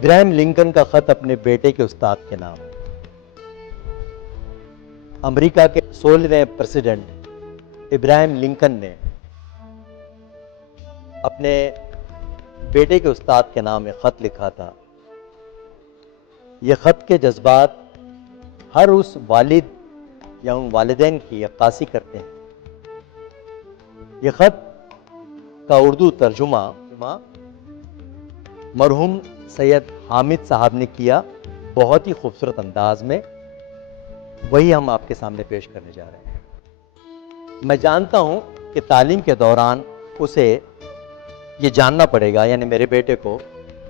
Ibrahim Lincoln का खत अपने बेटे के उस्ताद के नाम। अमेरिका के 16वें प्रेसिडेंट इब्राहिम लिंकन ने अपने बेटे के उस्ताद के नाम में खत लिखा था। यह खत के जज्बात हर उस वालिद या उन वालिदैन की अक्कासी करते हैं। यह खत का उर्दू तर्जुमा मरहूम सैयद हामिद साहब ने किया, बहुत ही खूबसूरत अंदाज में। वही हम आपके सामने पेश करने जा रहे हैं। मैं जानता हूं कि तालीम के दौरान उसे ये जानना पड़ेगा, यानी मेरे बेटे को,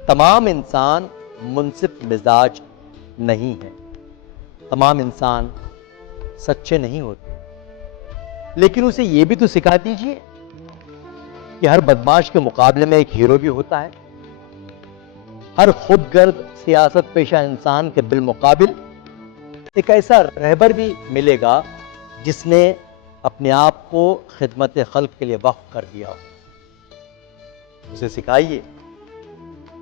तमाम इंसान मुनसिफ मिजाज नहीं है, तमाम इंसान सच्चे नहीं होते। लेकिन उसे ये भी तो सिखा दीजिए कि हर बदमाश के मुकाबले में एक हीरो भी होता है। हर खुदगर्द सियासत पेशा इंसान के बिलमुकाबिल एक ऐसा रहबर भी मिलेगा जिसने अपने आप को खिदमत खल्क के लिए वक्फ कर दिया हो।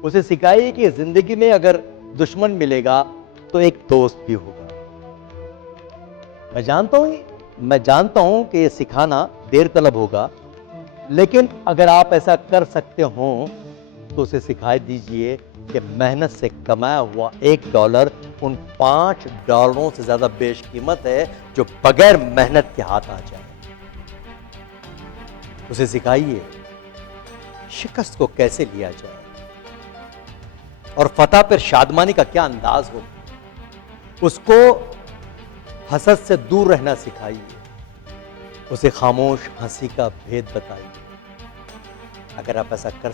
उसे सिखाइए कि जिंदगी में अगर दुश्मन मिलेगा तो एक दोस्त भी होगा। मैं जानता हूं कि यह सिखाना देर तलब होगा, लेकिन अगर आप ऐसा कर सकते हो तो उसे सिखा दीजिए कि मेहनत से कमाया हुआ $1 उन $5 से ज्यादा बेशकीमत है जो बगैर मेहनत के हाथ आ जाए। उसे सिखाइए शिकस्त को कैसे लिया जाए और फतह पर शादमानी का क्या अंदाज हो। उसको हसद से दूर रहना सिखाइए। उसे खामोश हंसी का भेद बताइए। अगर आप ऐसा कर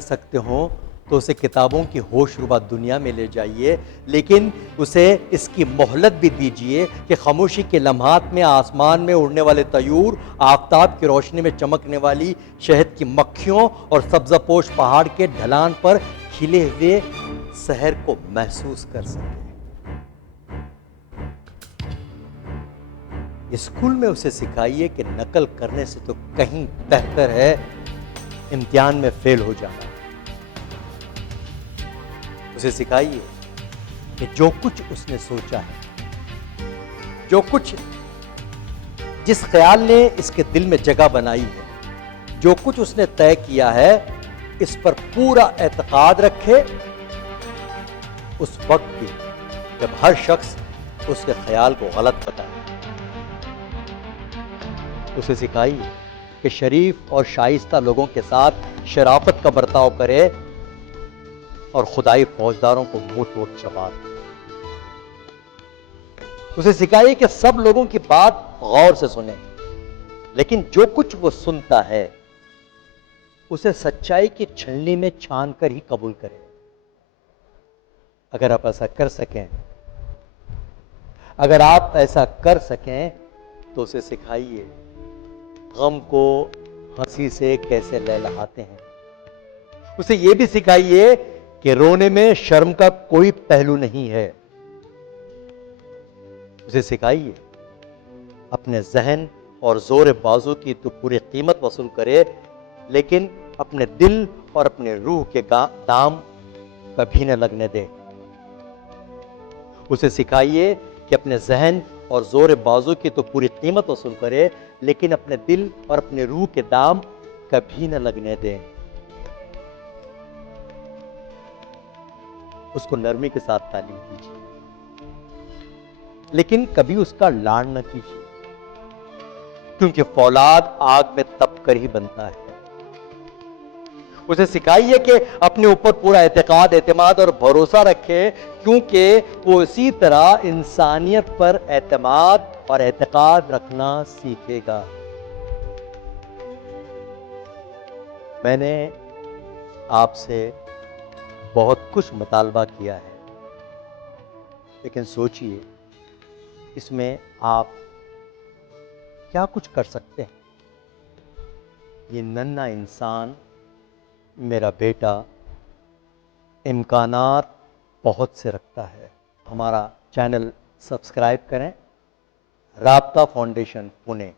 सकते हो तो उसे किताबों की होशरुबा दुनिया में ले जाइए, लेकिन उसे इसकी मोहलत भी दीजिए कि खामोशी के लम्हात में आसमान में उड़ने वाले तयूर, आफताब की रोशनी में चमकने वाली शहद की मक्खियों और सब्ज़पोश पहाड़ के ढलान पर खिले हुए शहर को महसूस कर सके। स्कूल में उसे सिखाइए कि नकल करने से तो कहीं बेहतर है इम्तिहान में फेल हो जाना। उसे सिखाइए कि जो कुछ उसने सोचा है, जिस ख्याल ने इसके दिल में जगह बनाई है, जो कुछ उसने तय किया है, इस पर पूरा एतकाद रखे। उस वक्त भी जब हर शख्स उसके ख्याल को गलत बताए। उसे सिखाइए कि शरीफ और शाइस्ता लोगों के साथ शराफत का बर्ताव करे और खुदाई फौजदारों को मुंह तोड़ चबा दे। उसे सिखाइए कि सब लोगों की बात गौर से सुने, लेकिन जो कुछ वो सुनता है उसे सच्चाई की छलनी में छान कर ही कबूल करे। अगर आप ऐसा कर सकें तो उसे सिखाइए गम को हंसी से कैसे लहलहाते हैं। उसे यह भी सिखाइए कि रोने में शर्म का कोई पहलू नहीं है। उसे सिखाइए अपने जहन और जोर बाजू की तो पूरी कीमत वसूल करे, लेकिन अपने दिल और अपने रूह के दाम कभी न लगने दे। उसे सिखाइए कि अपने जहन और जोर बाजू की तो पूरी कीमत वसूल करे, लेकिन अपने दिल और अपने रूह के दाम कभी न लगने दें। उसको नरमी के साथ तालीम कीजिए, लेकिन कभी उसका लाड़ न कीजिए, क्योंकि फौलाद आग में तप कर ही बनता है। उसे सिखाइए कि अपने ऊपर पूरा एतमाद और भरोसा रखे, क्योंकि वो इसी तरह इंसानियत पर एतमाद और एतकाद रखना सीखेगा। मैंने आपसे बहुत कुछ मुतालबा किया है, लेकिन सोचिए इसमें आप क्या कुछ कर सकते हैं। ये नन्हा इंसान, मेरा बेटा, इम्कानात बहुत से रखता है। हमारा चैनल सब्सक्राइब करें। राब्ता फाउंडेशन पुणे।